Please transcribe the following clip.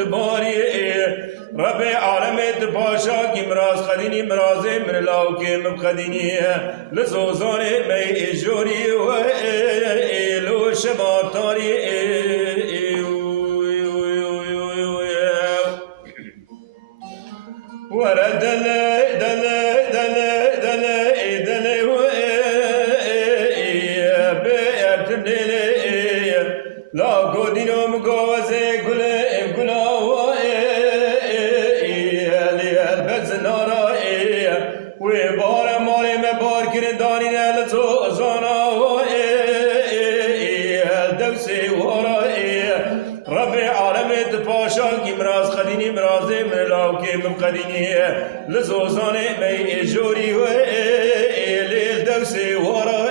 دباری رب عالمت باشا کی مراز خدینی مراز من لاوکی مبخدینی لزوزان می جوری و ایلو شباتاری ورد دل دل دل دل دل بيرتدل لا قدينو مقوزي قل قلا البز نارا وبار مالي مبار كرداني نالتو زانا الدوسي ورا ربي عالمت باشا كي مراز خديني مرازي من لاوكي مقديني لزوزاني مي جوري للدوسي ورا